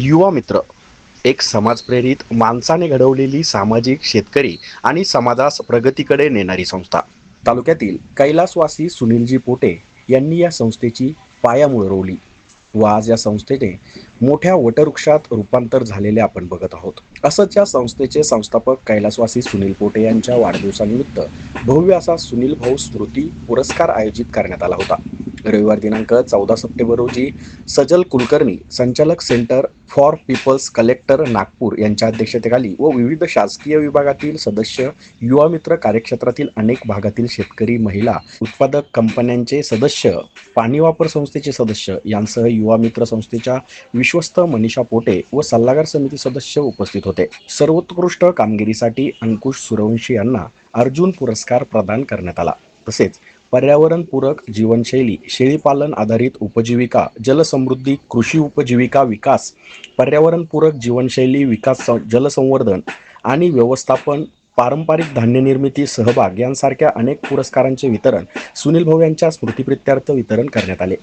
युवा मित्र एक समाजप्रेरित माणसाने घडवलेली सामाजिक शेतकरी आणि समाजास प्रगतीकडे नेणारी संस्था. तालुक्यातील कैलासवासी सुनीलजी पोटे यांनी या संस्थेची पायामूळ रोवली व आज या संस्थेने मोठ्या वटवृक्षात रूपांतर झालेले आपण बघत आहोत. असंच या संस्थेचे संस्थापक कैलासवासी सुनील पोटे यांच्या वाढदिवसानिमित्त भव्य असा सुनील भाऊ स्मृती पुरस्कार आयोजित करण्यात आला होता. रविवार दिनांक चौदा सप्टेंबर रोजी सजल कुलकर्णी संचालक centre for people's collector Nagpur यांच्या अध्यक्षतेखाली व विविध शासकीय विभागातील सदस्य युवा मित्र कार्यक्षेत्रातील अनेक भागातील शेतकरी महिला उत्पादक कंपन्यांचे सदस्य पाणी वापर संस्थेचे सदस्य यांसह युवा मित्र संस्थेच्या विश्वस्त मनीषा पोटे व सल्लागार समिती सदस्य उपस्थित होते. सर्वोत्कृष्ट कामगिरीसाठी अंकुश सुरवंशी यांना अर्जुन पुरस्कार प्रदान करण्यात आला. तसेच पर्यावरणपूरक जीवनशैली शेळीपालन आधारित उपजीविका जलसमृद्धी कृषी उपजीविका विकास पर्यावरणपूरक जीवनशैली विकास जलसंवर्धन आणि व्यवस्थापन पारंपरिक धान्य निर्मिती सहभाग यांसारख्या अनेक पुरस्कारांचे वितरण सुनील भाऊ यांच्या स्मृतीप्रित्यार्थ वितरण करण्यात आले.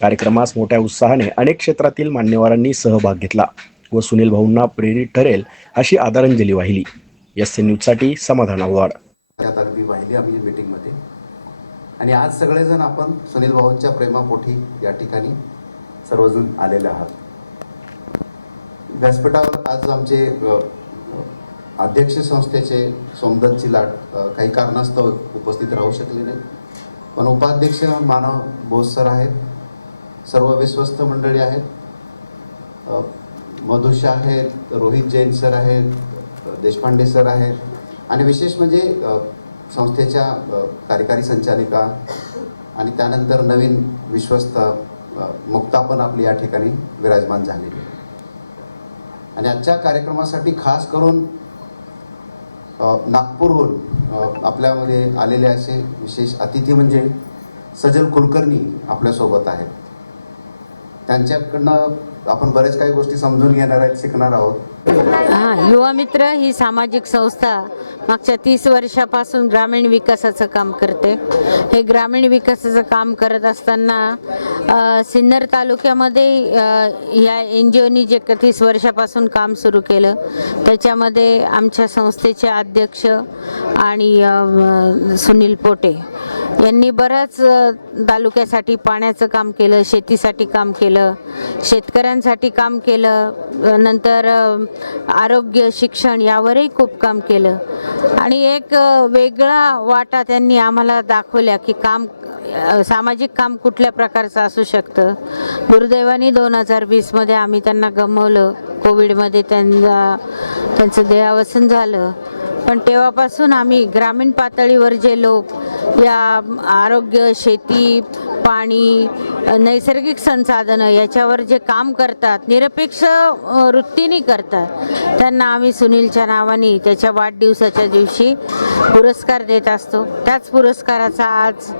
कार्यक्रमास मोठ्या उत्साहाने अनेक क्षेत्रातील मान्यवरांनी सहभाग घेतला व सुनील भाऊंना प्रेरित ठरेल अशी आदरांजली वाहिली. एस न्यूजसाठी समाधान आव्हाड त्यात अगदी वाहिली आम्ही मीटिंगमध्ये आणि आज सगळेजण आपण सुनील भाऊंच्या प्रेमापोटी या ठिकाणी सर्वजण आलेले आहात. व्यासपीठावर आज आमचे अध्यक्ष संस्थेचे सोमदत्तची लाट काही कारणास्तव उपस्थित राहू शकले नाही पण उपाध्यक्ष मानव बोस सर आहेत. सर्व विश्वस्त मंडळी आहेत. मधुषा मधुशा आहेत रोहित जैन सर आहेत देशपांडे सर आहेत. आणि विशेष म्हणजे संस्थेच्या कार्यकारी संचालिका आणि त्यानंतर नवीन विश्वस्त मुक्तापण मुक्ता पण आपली या ठिकाणी विराजमान झालेली आहे. आणि आजच्या कार्यक्रमासाठी खास करून नागपूरहून आपल्यामध्ये आलेले असे विशेष अतिथी म्हणजे सजल कुलकर्णी आपल्यासोबत आहेत त्यांच्याकडनं आपण बरेच काही गोष्टी समजून घेणार आहेत शिकणार आहोत. हा युवा मित्र ही सामाजिक संस्था मागच्या तीस वर्षापासून ग्रामीण विकासाचं काम करते. हे ग्रामीण विकासाचं काम करत असताना सिन्नर तालुक्यामध्ये या एन जी ओनी जे तीस वर्षापासून काम सुरू केलं. त्याच्यामध्ये आमच्या संस्थेचे अध्यक्ष आणि अ, सुनील पोटे. यांनी बऱ्याच तालुक्यासाठी पाण्याचं काम केलं शेतीसाठी काम केलं शेतकऱ्यांसाठी काम केलं नंतर आरोग्य शिक्षण यावरही खूप काम केलं. आणि एक वेगळा वाटा त्यांनी आम्हाला दाखवल्या की काम सामाजिक काम कुठल्या प्रकारचं असू शकतं. दुर्दैवाने दोन हजार वीसमध्ये आम्ही त्यांना गमवलं. कोविडमध्ये त्यांना त्यांचं देहावसन झालं. पण तेव्हापासून आम्ही ग्रामीण पातळीवर जे लोक या आरोग्य शेती पाणी नैसर्गिक संसाधनं याच्यावर जे काम करतात निरपेक्ष वृत्तीने करतात त्यांना आम्ही सुनीलच्या नावाने त्याच्या वाढदिवसाच्या दिवशी पुरस्कार देत असतो. त्याच पुरस्काराचा आज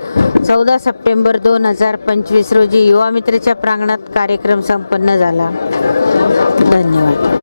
चौदा सप्टेंबर दोन हजार पंचवीस रोजी युवा मित्रच्या प्रांगणात कार्यक्रम संपन्न झाला. धन्यवाद.